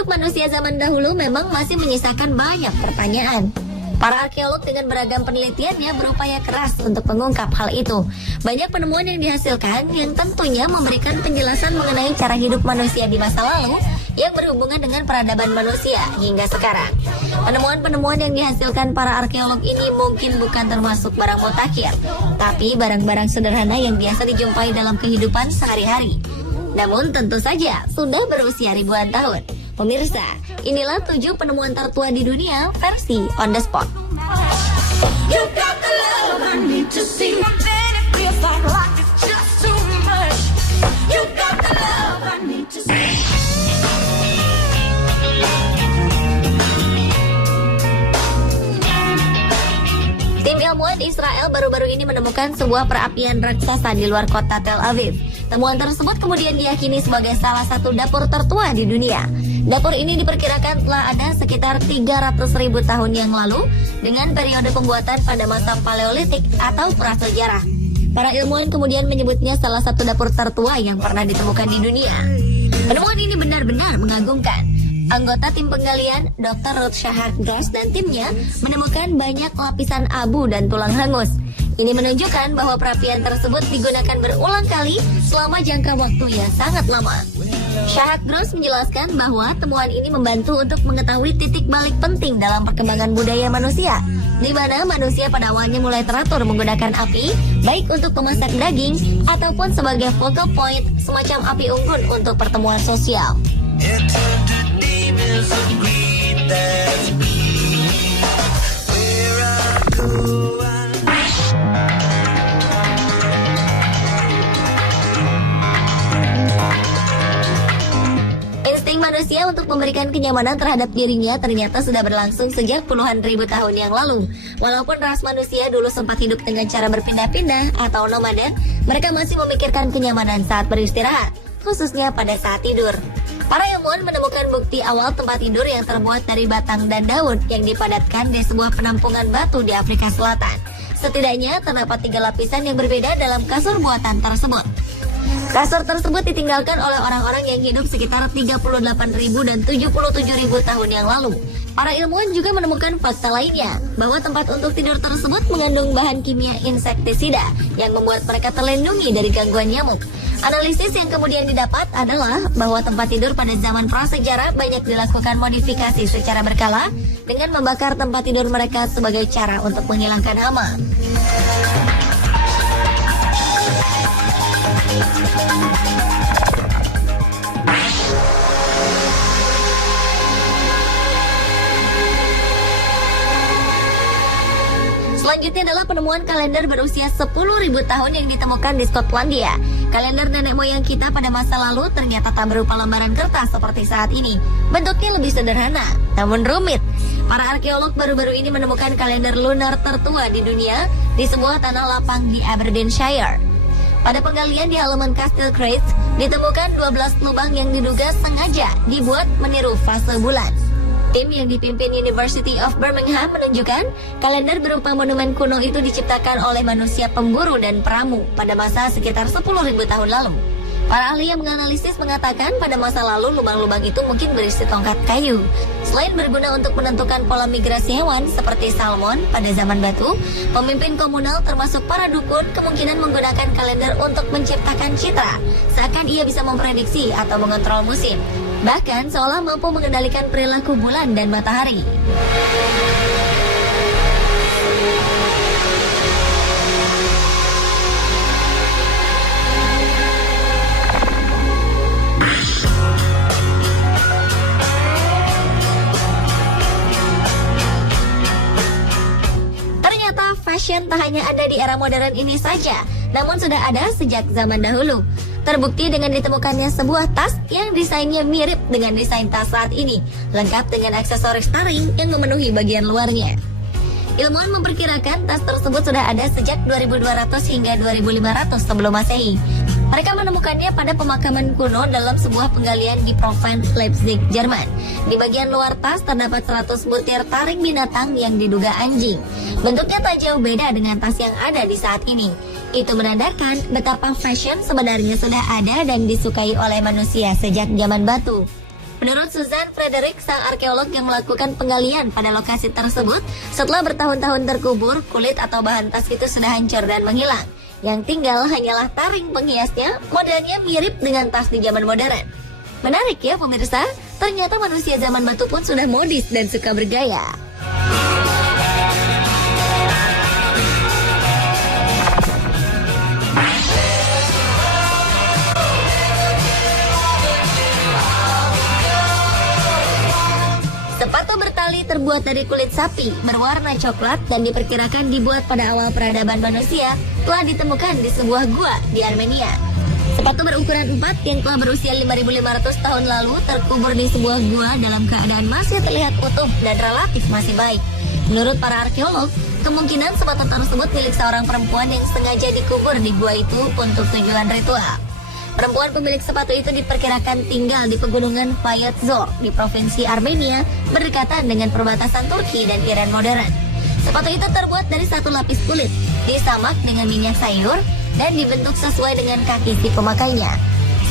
Hidup manusia zaman dahulu memang masih menyisakan banyak pertanyaan. Para arkeolog dengan beragam penelitiannya berupaya keras untuk mengungkap hal itu. Banyak penemuan yang dihasilkan yang tentunya memberikan penjelasan mengenai cara hidup manusia di masa lalu yang berhubungan dengan peradaban manusia hingga sekarang. Penemuan-penemuan yang dihasilkan para arkeolog ini mungkin bukan termasuk barang mutakhir, tapi barang-barang sederhana yang biasa dijumpai dalam kehidupan sehari-hari. Namun tentu saja sudah berusia ribuan tahun. Pemirsa, inilah 7 penemuan tertua di dunia versi On The Spot. You got the love I need to see. It feels like life is just too much. You got the love I need to see. Tim ilmuwan Israel baru-baru ini menemukan sebuah perapian raksasa di luar kota Tel Aviv. Temuan tersebut kemudian diyakini sebagai salah satu dapur tertua di dunia. Dapur ini diperkirakan telah ada sekitar 300.000 tahun yang lalu dengan periode pembuatan pada masa Paleolitik atau prasejarah. Para ilmuwan kemudian menyebutnya salah satu dapur tertua yang pernah ditemukan di dunia. Penemuan ini benar-benar mengagumkan. Anggota tim penggalian, Dr. Ruth Shahar Gross dan timnya menemukan banyak lapisan abu dan tulang hangus. Ini menunjukkan bahwa perapian tersebut digunakan berulang kali selama jangka waktu yang sangat lama. Shahar Gross menjelaskan bahwa temuan ini membantu untuk mengetahui titik balik penting dalam perkembangan budaya manusia, di mana manusia pada awalnya mulai teratur menggunakan api, baik untuk memasak daging ataupun sebagai focal point semacam api unggun untuk pertemuan sosial. Insting manusia untuk memberikan kenyamanan terhadap dirinya ternyata sudah berlangsung sejak puluhan ribu tahun yang lalu. Walaupun ras manusia dulu sempat hidup dengan cara berpindah-pindah atau nomaden, mereka masih memikirkan kenyamanan saat beristirahat, khususnya pada saat tidur. Para ilmuwan menemukan bukti awal tempat tidur yang terbuat dari batang dan daun yang dipadatkan di sebuah penampungan batu di Afrika Selatan. Setidaknya terdapat 3 lapisan yang berbeda dalam kasur buatan tersebut. Kasur tersebut ditinggalkan oleh orang-orang yang hidup sekitar 38.000 dan 77.000 tahun yang lalu. Para ilmuwan juga menemukan fakta lainnya, bahwa tempat untuk tidur tersebut mengandung bahan kimia insektisida yang membuat mereka terlindungi dari gangguan nyamuk. Analisis yang kemudian didapat adalah bahwa tempat tidur pada zaman prasejarah banyak dilakukan modifikasi secara berkala dengan membakar tempat tidur mereka sebagai cara untuk menghilangkan hama. Selanjutnya adalah penemuan kalender berusia 10.000 tahun yang ditemukan di Skotlandia. Kalender nenek moyang kita pada masa lalu ternyata tak berupa lembaran kertas seperti saat ini. Bentuknya lebih sederhana, namun rumit. Para arkeolog baru-baru ini menemukan kalender lunar tertua di dunia di sebuah tanah lapang di Aberdeenshire. Pada penggalian di halaman Castle Craig, ditemukan 12 lubang yang diduga sengaja dibuat meniru fase bulan. Tim yang dipimpin University of Birmingham menunjukkan kalender berupa monumen kuno itu diciptakan oleh manusia pemburu dan peramu pada masa sekitar 10.000 tahun lalu. Para ahli yang menganalisis mengatakan pada masa lalu lubang-lubang itu mungkin berisi tongkat kayu. Selain berguna untuk menentukan pola migrasi hewan seperti salmon pada zaman batu, pemimpin komunal termasuk para dukun kemungkinan menggunakan kalender untuk menciptakan citra, seakan ia bisa memprediksi atau mengontrol musim. Bahkan seolah mampu mengendalikan perilaku bulan dan matahari. Ternyata fashion tak hanya ada di era modern ini saja, namun sudah ada sejak zaman dahulu. Terbukti dengan ditemukannya sebuah tas yang desainnya mirip dengan desain tas saat ini, lengkap dengan aksesoris taring yang memenuhi bagian luarnya. Ilmuwan memperkirakan tas tersebut sudah ada sejak 2200 hingga 2500 sebelum Masehi. Mereka menemukannya pada pemakaman kuno dalam sebuah penggalian di Provence, Leipzig, Jerman. Di bagian luar tas terdapat 100 butir taring binatang yang diduga anjing. Bentuknya tak jauh beda dengan tas yang ada di saat ini. Itu menandakan betapa fashion sebenarnya sudah ada dan disukai oleh manusia sejak zaman batu. Menurut Susan Frederick, sang arkeolog yang melakukan penggalian pada lokasi tersebut, setelah bertahun-tahun terkubur, kulit atau bahan tas itu sudah hancur dan menghilang. Yang tinggal hanyalah taring penghiasnya, modelnya mirip dengan tas di zaman modern. Menarik ya pemirsa, ternyata manusia zaman batu pun sudah modis dan suka bergaya. Sepatu bertali terbuat dari kulit sapi, berwarna coklat dan diperkirakan dibuat pada awal peradaban manusia telah ditemukan di sebuah gua di Armenia. Sepatu berukuran 4 yang telah berusia 5.500 tahun lalu terkubur di sebuah gua dalam keadaan masih terlihat utuh dan relatif masih baik. Menurut para arkeolog, kemungkinan sepatu tersebut milik seorang perempuan yang sengaja dikubur di gua itu untuk tujuan ritual. Perempuan pemilik sepatu itu diperkirakan tinggal di pegunungan Fayat Zor di provinsi Armenia, berdekatan dengan perbatasan Turki dan Iran modern. Sepatu itu terbuat dari satu lapis kulit, disamak dengan minyak sayur, dan dibentuk sesuai dengan kaki si pemakainya.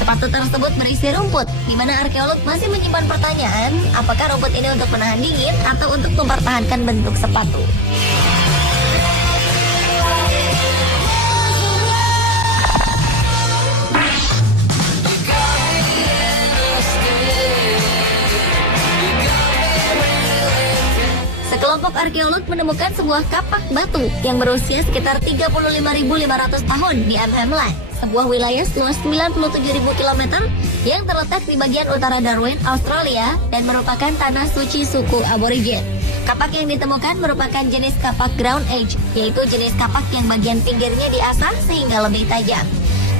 Sepatu tersebut berisi rumput, di mana arkeolog masih menyimpan pertanyaan, apakah rumput ini untuk menahan dingin atau untuk mempertahankan bentuk sepatu. Kelompok arkeolog menemukan sebuah kapak batu yang berusia sekitar 35.500 tahun di Amhamland, sebuah wilayah seluas 97.000 km yang terletak di bagian utara Darwin, Australia, dan merupakan tanah suci suku aborigin. Kapak yang ditemukan merupakan jenis kapak ground age, yaitu jenis kapak yang bagian pinggirnya diasah sehingga lebih tajam.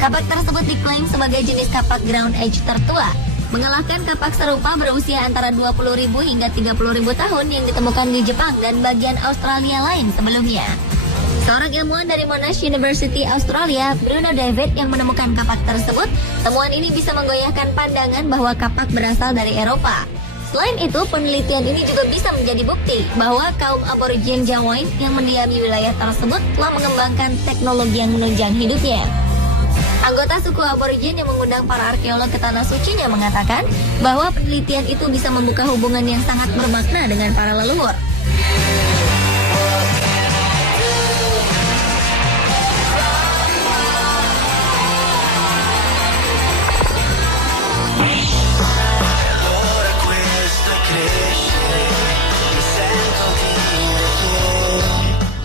Kapak tersebut diklaim sebagai jenis kapak ground age tertua, mengalahkan kapak serupa berusia antara 20.000 hingga 30.000 tahun yang ditemukan di Jepang dan bagian Australia lain sebelumnya. Seorang ilmuwan dari Monash University Australia, Bruno David, yang menemukan kapak tersebut, temuan ini bisa menggoyahkan pandangan bahwa kapak berasal dari Eropa. Selain itu, penelitian ini juga bisa menjadi bukti bahwa kaum aborigin Jawoin yang mendiami wilayah tersebut telah mengembangkan teknologi yang menunjang hidupnya. Anggota suku aborigin yang mengundang para arkeolog ke tanah sucinya mengatakan bahwa penelitian itu bisa membuka hubungan yang sangat bermakna dengan para leluhur.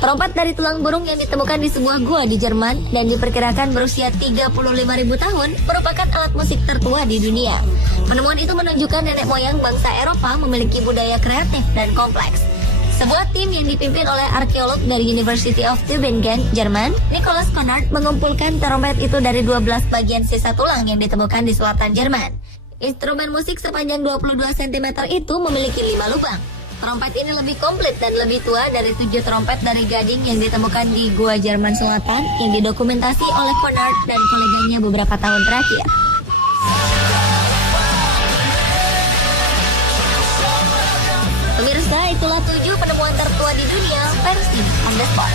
Perompat dari tulang burung yang ditemukan di sebuah gua di Jerman dan diperkirakan berusia 35.000 tahun merupakan alat musik tertua di dunia. Penemuan itu menunjukkan nenek moyang bangsa Eropa memiliki budaya kreatif dan kompleks. Sebuah tim yang dipimpin oleh arkeolog dari University of Tübingen, Jerman, Nicholas Konrad, mengumpulkan trompet itu dari 12 bagian sisa tulang yang ditemukan di selatan Jerman. Instrumen musik sepanjang 22 cm itu memiliki 5 lubang. Trompet ini lebih komplit dan lebih tua dari 7 trompet dari gading yang ditemukan di Gua Jerman Selatan yang didokumentasi oleh Konrad dan koleganya beberapa tahun terakhir. Pemirsa, itulah 7 penemuan tertua di dunia versi On The Spot.